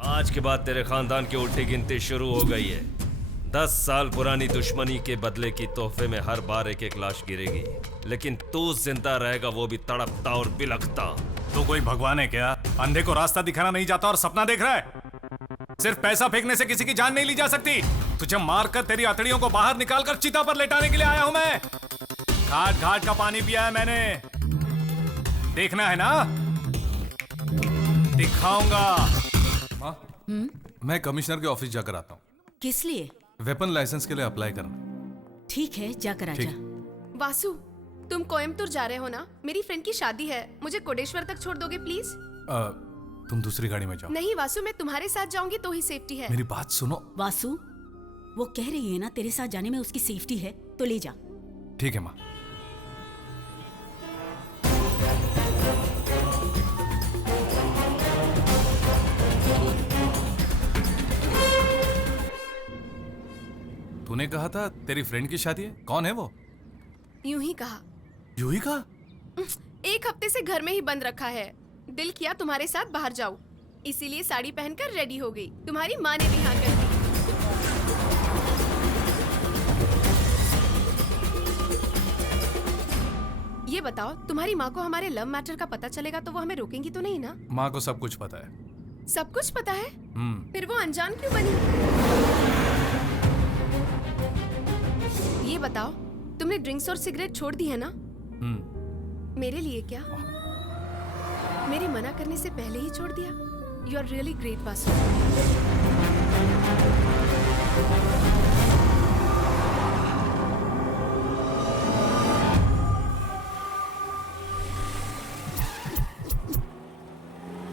आज के बाद तेरे खानदान की उल्टी गिनती शुरू हो गई है। 10 साल पुरानी दुश्मनी के बदले की तोहफे में हर बार एक एक लाश गिरेगी, लेकिन तू जिंदा रहेगा, वो भी तड़पता और बिलखता। तू कोई भगवान है क्या? अंधे को रास्ता दिखाना नहीं जाता और सपना देख रहा है? सिर्फ पैसा फेंकने से किसी की जान नहीं ली जा सकती। तुझे मारकर तेरी हथेलियों को बाहर निकालकर चिता पर लेटाने के लिए आया हूं मैं। घाट घाट का पानी पिया है मैंने। देखना है ना? दिखाऊंगा। मैं कमिश्नर के ऑफिस जाकर आता हूँ। किस लिए? वेपन लाइसेंस के लिए अप्लाई करना। ठीक है, जाकर आजा। वासु, तुम कोयम्बतूर जा रहे हो ना? मेरी फ्रेंड की शादी है, मुझे कोटेश्वर तक छोड़ दोगे प्लीज? तुम दूसरी गाड़ी में जाओ। नहीं वासु, मैं तुम्हारे साथ जाऊंगी तो ही सेफ्टी है। मेरी बात सुनो। वासु, वो कह रही है ना तेरे साथ जाने में उसकी सेफ्टी है, तो ले जा। ठीक है माँ। तूने कहा था तेरी फ्रेंड की शादी है, कौन है वो? यूं ही कहा। यूं ही कहा? एक हफ्ते से घर में ही बंद रखा है। दिल किया तुम्हारे साथ बाहर जाऊं, इसीलिए साड़ी पहनकर रेडी हो गई। तुम्हारी माँ ने भी हाँ कर दी। ये बताओ, तुम्हारी माँ को हमारे लव मैटर का पता चलेगा तो वो हमें रोकेंगी तो नहीं ना? माँ को सब कुछ पता है। सब कुछ पता है? फिर वो अनजान क्यों बनी? ये बताओ, तुमने ड्रिंक्स और सिगरेट छोड़ दी है ना? मेरे लिए क्या? मेरे मना करने से पहले ही छोड़ दिया? You are really great Vasu.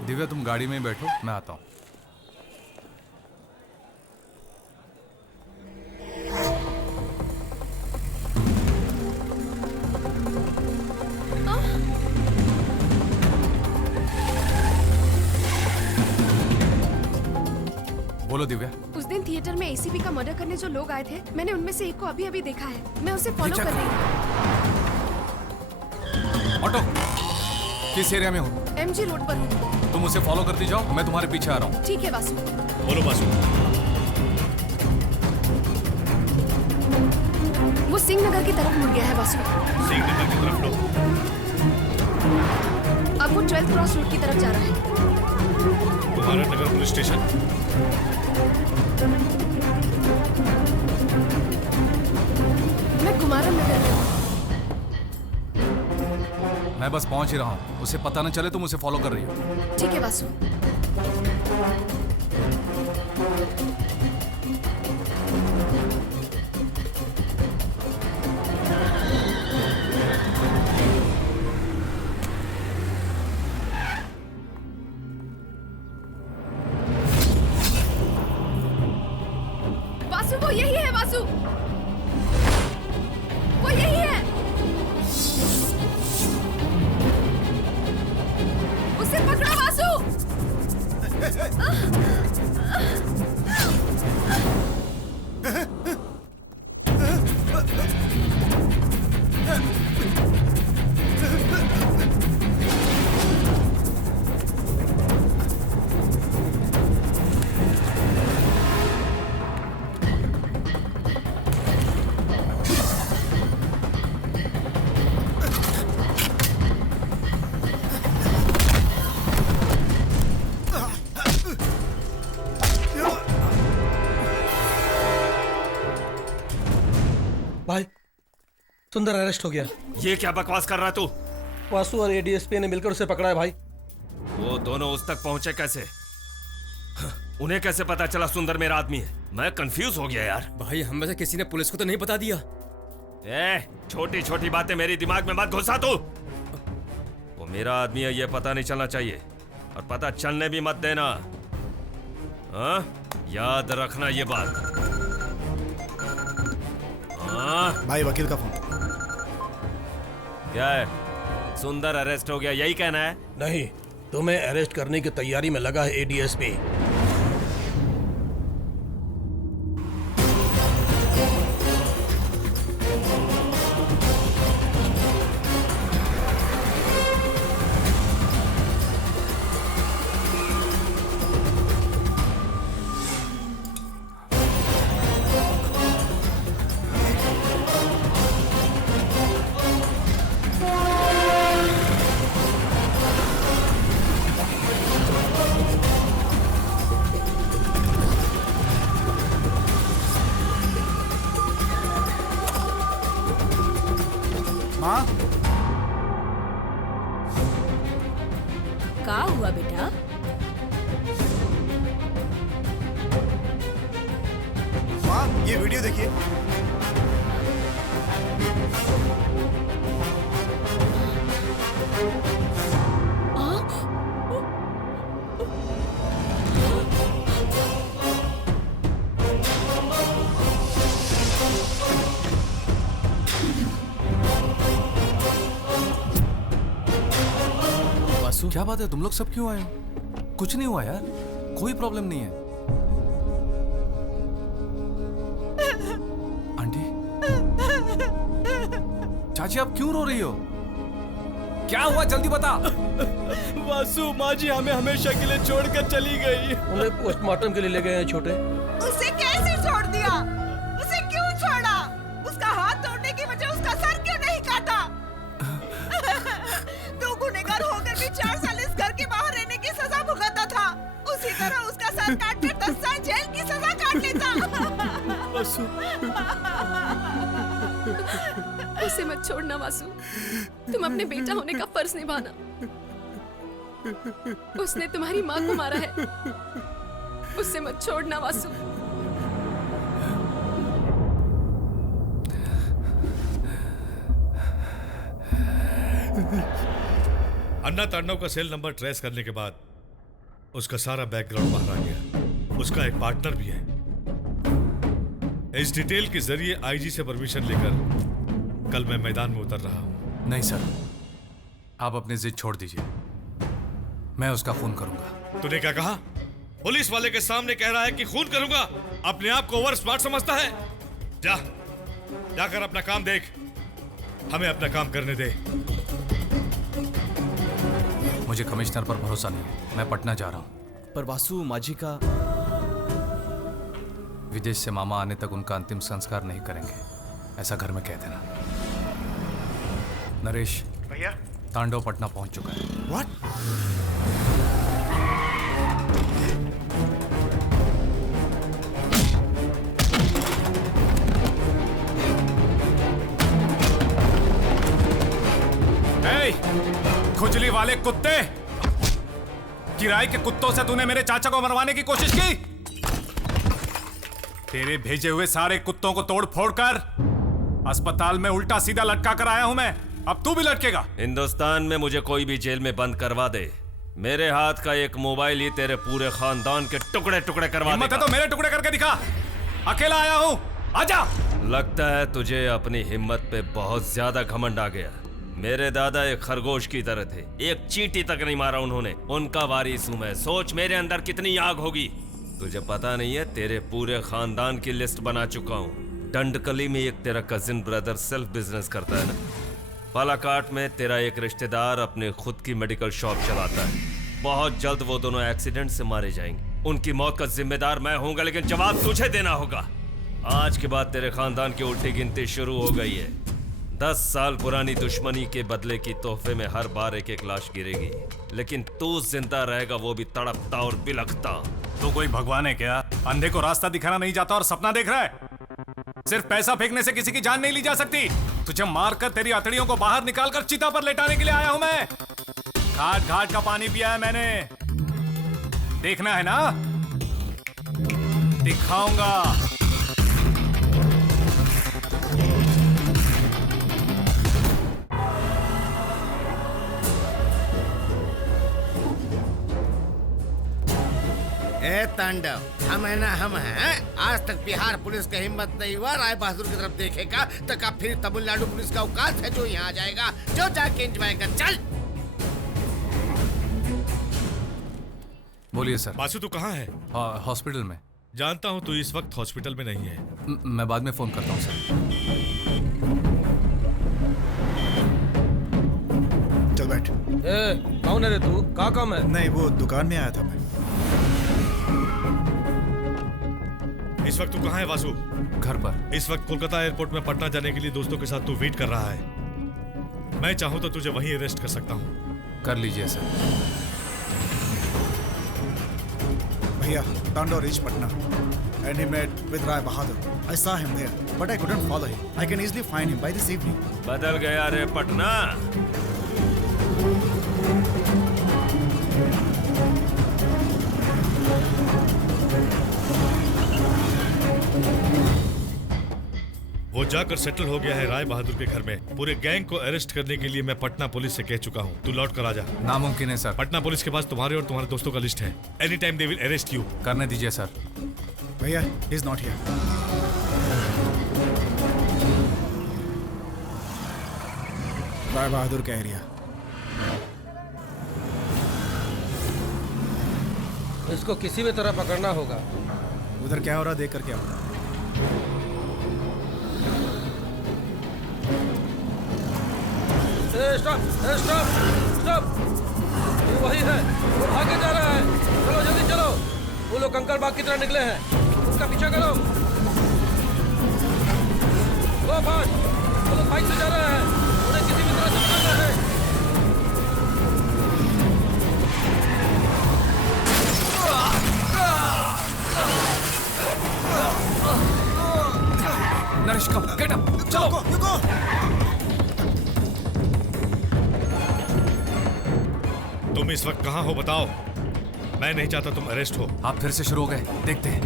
Divya, तुम गाड़ी में ही बैठो, मैं आता हूँ। बोलो दिव्या। उस दिन थिएटर में एसीपी का मर्डर करने जो लोग आए थे, मैंने उनमें से एक को अभी अभी देखा है। मैं उसे फॉलो कर रही हूँ। ऑटो किस एरिया में हो? एमजी रोड पर हूँ। तुम उसे फॉलो करती जाओ, मैं तुम्हारे पीछे आ रहा हूँ। ठीक है वासु। बोलो वासु। वो सिंह नगर की तरफ मुड़ गया है वासु। सिंह नगर की तरफ लो। अब वो 12th क्रॉस रोड की तरफ जा रहा है। कुमारन नगर पुलिस स्टेशन। मैं कुमारन नगर में हूँ। मैं बस पहुंच ही रहा हूँ, उसे पता न चले तुम उसे फॉलो कर रही हो। ठीक है वासु। वासु, वो यही है वासु। वो यही है। उसे पकड़ो वासु। भाई, सुंदर अरेस्ट हो गया। ये क्या बकवास कर रहा तू? वासु और एडीएसपी ने मिलकर उसे पकड़ा है भाई। वो दोनों उस तक पहुंचे कैसे? उन्हें कैसे पता चला सुंदर मेरा आदमी है? मैं कंफ्यूज हो गया यार। भाई, हम में से किसी ने पुलिस को तो नहीं बता दिया। छोटी छोटी बातें मेरी दिमाग में मत घुसा तू। वो मेरा आदमी है, ये पता नहीं चलना चाहिए, और पता चलने भी मत देना। हाँ, याद रखना ये बात। हाँ भाई, वकील का फोन। क्या है? सुंदर अरेस्ट हो गया, यही कहना है? नहीं, तुम्हें अरेस्ट करने की तैयारी में लगा है एडीएसपी। का हुआ बेटा? माँ, ये वीडियो देखिए। वासु, क्या बात है, तुम लोग सब क्यों आए हो? कुछ नहीं हुआ यार, कोई प्रॉब्लम नहीं है। आंटी, चाची आप क्यों रो रही हो? क्या हुआ जल्दी बता। वासु, माँ जी हमें हमेशा के लिए छोड़कर चली गई। उन्हें पोस्टमार्टम के लिए ले गए हैं छोटे। उसे कैसे छोड़ दिया? उसे क्यों छोड़ा? उसका हाथ तोड़ने की वजह उसका सर क्यों नहीं काटा? तू गुनहगार होकर भी 4 साल इस घर के बाहर रहने की सजा भुगता था। उसी तरह उसका सर काटकर 10 साल जेल की सजा काट लेता। वासु, उसे मत छोड़ना वासु। तुम अपने बेटा होने का फर्ज निभाना। उसने तुम्हारी माँ को मारा है। उसे मत छोड़ना वासु। अन्ना तांडव का सेल नंबर ट्रेस करने के बाद उसका सारा बैकग्राउंड बाहर आ गया। उसका एक पार्टनर भी है। इस डिटेल के जरिए आईजी से परमिशन लेकर कल मैं मैदान में उतर रहा हूं। नहीं सर, आप अपनी जिद छोड़ दीजिए, मैं उसका खून करूंगा। तूने क्या कहा? पुलिस वाले के सामने कह रहा है कि खून करूंगा। अपने आप को ओवर स्मार्ट समझता है। जाकर अपना काम देख, हमें अपना काम करने दे। मुझे कमिश्नर पर भरोसा नहीं है, मैं पटना जा रहा हूं। पर वासु, माँ जी का विदेश से मामा आने तक उनका अंतिम संस्कार नहीं करेंगे, ऐसा घर में कह देना। नरेश भैया, तांडव पटना पहुंच चुका है। व्हाट? खुजली वाले कुत्ते, किराए के कुत्तों से तूने मेरे चाचा को मरवाने की कोशिश की। तेरे भेजे हुए सारे कुत्तों को तोड़ फोड़ कर अस्पताल में उल्टा सीधा लटका कर आया हूं मैं। अब तू भी लटकेगा। हिंदुस्तान में मुझे कोई भी जेल में बंद करवा दे, मेरे हाथ का एक मोबाइल ही तेरे पूरे खानदान के टुकड़े टुकड़े करवा हिम्मत है तो मेरे टुकड़े करके दिखा। अकेला आया हूं, आजा। लगता है तुझे अपनी हिम्मत पे बहुत ज्यादा घमंड आ गया। मेरे दादा एक खरगोश की तरह थे, एक चींटी तक नहीं मारा उन्होंने। उनका वारिस हूं मैं। सोच मेरे अंदर कितनी आग होगी। तुझे पता नहीं है, तेरे पूरे खानदान की लिस्ट बना चुका हूँ। डंडकली में एक तेरा कजिन ब्रदर सेल्फ बिजनेस करता है ना। पालाकाट में तेरा एक रिश्तेदार अपने खुद की मेडिकल शॉप चलाता है। बहुत जल्द वो दोनों एक्सीडेंट से मारे जाएंगे। उनकी मौत का जिम्मेदार मैं होऊंगा, लेकिन जवाब तुझे देना होगा। आज के बाद तेरे खानदान की उल्टी गिनती शुरू हो गई है। 10 साल पुरानी दुश्मनी के बदले की तोहफे में हर बार एक एक लाश गिरेगी, लेकिन तू जिंदा रहेगा, वो भी तड़पता और बिलखता। तू कोई भगवान है क्या? अंधे को रास्ता दिखाना नहीं जाता और सपना देख रहा है। सिर्फ पैसा फेंकने से किसी की जान नहीं ली जा सकती। तुझे मारकर तेरी हथेलियों को बाहर निकालकर चिता पर लेटाने के लिए आया हूं मैं। घाट घाट का पानी पिया है मैंने। देखना है ना? दिखाऊंगा। ए तांडव, हम है ना हम हैं। आज तक बिहार पुलिस की हिम्मत नहीं हुआ राय बहादुर की तरफ देखेगा, तो कब फिर तमिलनाडु पुलिस का औकात है जो यहाँ आ जाएगा। जो जाके एंजॉय कर। चल। बोलिए सर। बासु तू कहाँ है? हॉस्पिटल में। जानता हूँ तू इस वक्त हॉस्पिटल में नहीं है। मैं बाद में फोन करता हूँ सर। चल बैठ। कौन है रे तू? क्या काम है? नहीं, वो दुकान में आया था मैं। इस वक्त तू कहाँ है वासु? घर पर। इस वक्त कोलकाता एयरपोर्ट में पटना जाने के लिए दोस्तों के साथ तू वेट कर रहा है। मैं चाहूँ तो तुझे वहीं अरेस्ट कर सकता हूँ। कर लीजिए सर। भैया, तांडव reached Patna and he met with Rai Bahadur. I saw him there, but I couldn't follow him. I can easily find him by this evening. बदल गया रे पटना। जाकर सेटल हो गया है राय बहादुर के घर में। पूरे गैंग को अरेस्ट करने के लिए मैं पटना पुलिस से कह चुका हूँ। तू लौट कर आ जा। नामुमकिन है सर। पटना पुलिस के पास तुम्हारे और तुम्हारे दोस्तों का लिस्ट है। Any time they will arrest you. करने दीजिए सर। भैया, he is not here. Rai Bahadur का एरिया। इसको किसी भी तरह पकड़ना होगा। उधर क्या हो रहा देख कर क्या हो रहा। स्टॉप स्टॉप स्टॉप, ये वही है, वो भागे जा रहा है। चलो जल्दी चलो, वो लोग कंकड़ बाग की तरह निकले हैं, उसका पीछा करो। वो फास्ट, वो लोग बाइक से जा रहे हैं, उन्हें किसी भी तरह से पकड़ना है। नरेश कम, गेट अप, चलो। You go. तुम इस वक्त कहाँ हो बताओ। मैं नहीं चाहता तुम अरेस्ट हो। आप फिर से शुरू हो गए, देखते हैं।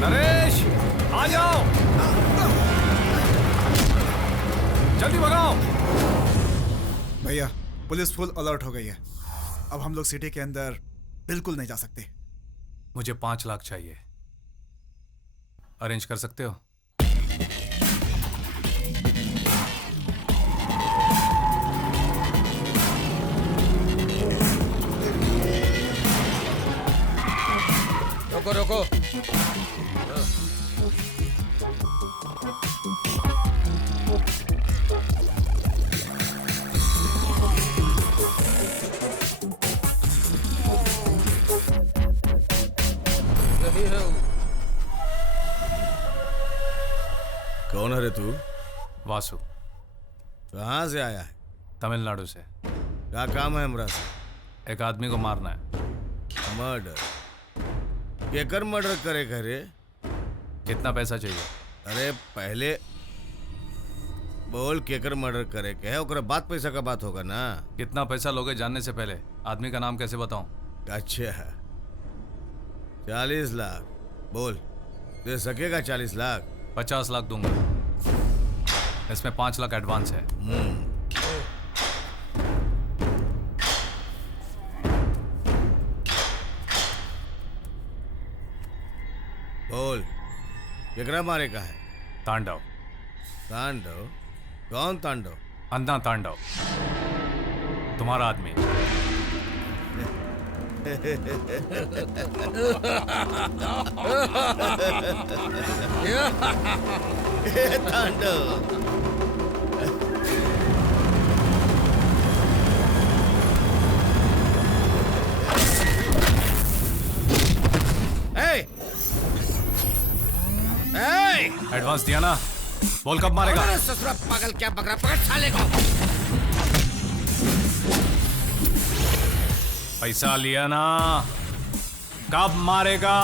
नरेश, आ जाओ, जल्दी भगाओ। भैया, पुलिस फुल अलर्ट हो गई है। अब हम लोग सिटी के अंदर बिल्कुल नहीं जा सकते। मुझे 5 लाख चाहिए, अरेंज कर सकते हो? रोको रोको, कौन है रे तू? वासु। कहाँ से आया है? तमिलनाडु से। क्या काम है हमरा से? एक आदमी को मारना है। मर्डर? केकर मर्डर करे करे? कितना पैसा चाहिए? अरे पहले बोल केकर मर्डर करे के है, ओकरा बाद पैसा का बात होगा ना। कितना पैसा लोगे जानने से पहले आदमी का नाम कैसे बताऊं? अच्छा, 40 लाख बोल, दे सकेगा 40 लाख? 50 लाख दूंगा, इसमें 5 लाख एडवांस है। बोल, केकरा मारे का है? तांडव। तांडव? कौन तांडव? अन्ना तांडव, तुम्हारा आदमी। तांडव। एडवांस दिया ना, बोल कब मारेगा? ससुरा पागल, क्या बकरा, पकड़ साले को। पैसा लिया ना, कब मारेगा?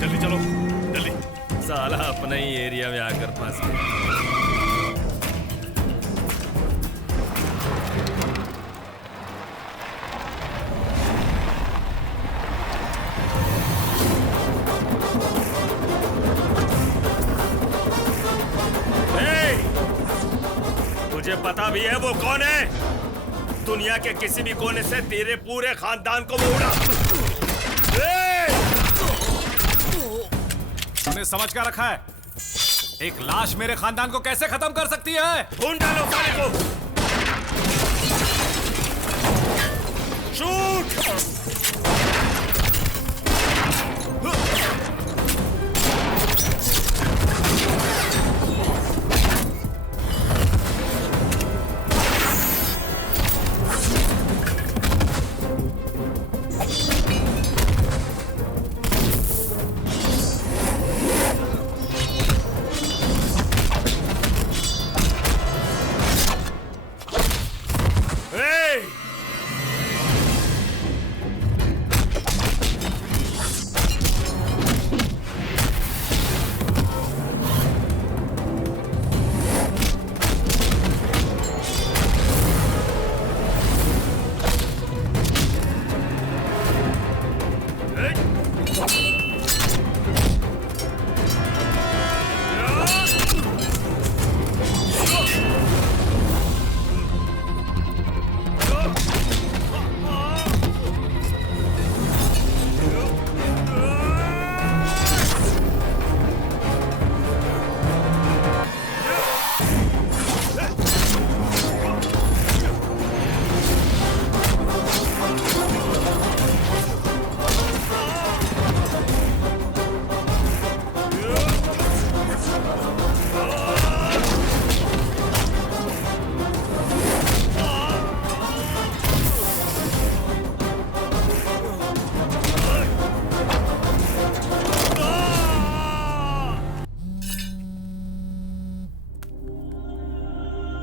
जल्दी चलो, जल्दी। साला अपने ही एरिया में आकर फंस गया। तुझे पता भी है वो कौन है? दुनिया के किसी भी कोने से तेरे पूरे खानदान को वो उड़ा। तुमने समझ क्या रखा है? एक लाश मेरे खानदान को कैसे खत्म कर सकती है? ढूंढ डालो साले को। शूट।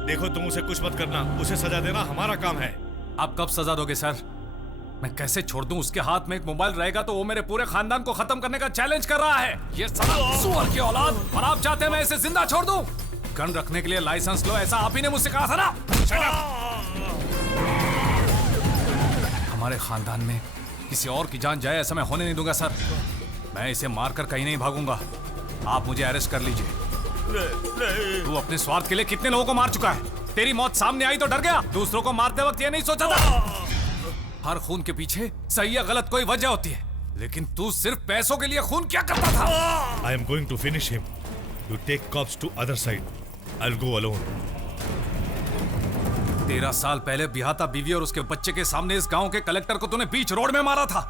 देखो तुम उसे कुछ मत करना, उसे सजा देना हमारा काम है। आप कब सजा दोगे सर? मैं कैसे छोड़ दूं? उसके हाथ में एक मोबाइल रहेगा तो वो मेरे पूरे खानदान को खत्म करने का चैलेंज कर रहा है। ये साला सुअर की औलाद, और आप चाहते हैं मैं इसे जिंदा छोड़ दूं? गन रखने के लिए लाइसेंस लो, ऐसा आप ही ने मुझसे कहा था ना? हमारे खानदान में किसी और की जान जाए ऐसा मैं होने नहीं दूंगा सर। मैं इसे मारकर कहीं नहीं भागूंगा। आप मुझे अरेस्ट कर लीजिए। तू अपने स्वार्थ के लिए कितने लोगों को मार चुका है? तेरी मौत सामने आई तो डर गया? दूसरों को मारते वक्त ये नहीं सोचा था? हर खून के पीछे सही या गलत कोई वजह होती है, लेकिन तू सिर्फ पैसों के लिए खून क्या करता था? I am going to finish him. You take cops to other side. I'll go alone. 13 साल पहले बिहाता बीवी और उसके बच्चे के सामने इस गांव के कलेक्टर को तूने बीच रोड में मारा था।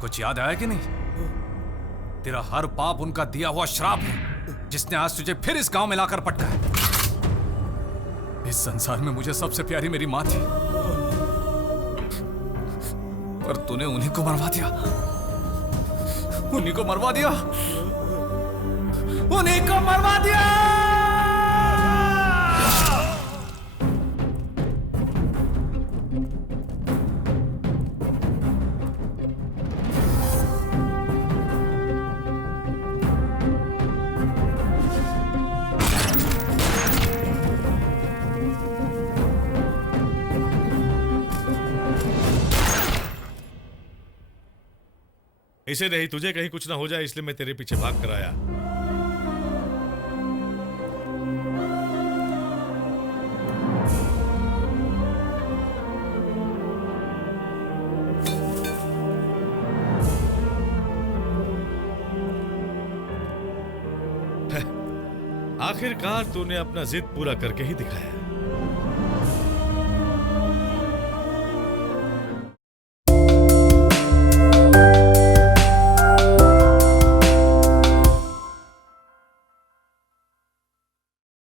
कुछ याद आया कि नहीं? तेरा हर पाप उनका दिया हुआ श्राप है, जिसने आज तुझे फिर इस गांव में लाकर पटका है। इस संसार में मुझे सबसे प्यारी मेरी माँ थी, पर तूने उन्हीं को मरवा दिया। उन्हीं को मरवा दिया। उन्हीं को मरवा दिया। इसे नहीं, तुझे कहीं कुछ ना हो जाए इसलिए मैं तेरे पीछे भाग कर आया। आखिरकार तूने अपना जिद पूरा करके ही दिखाया।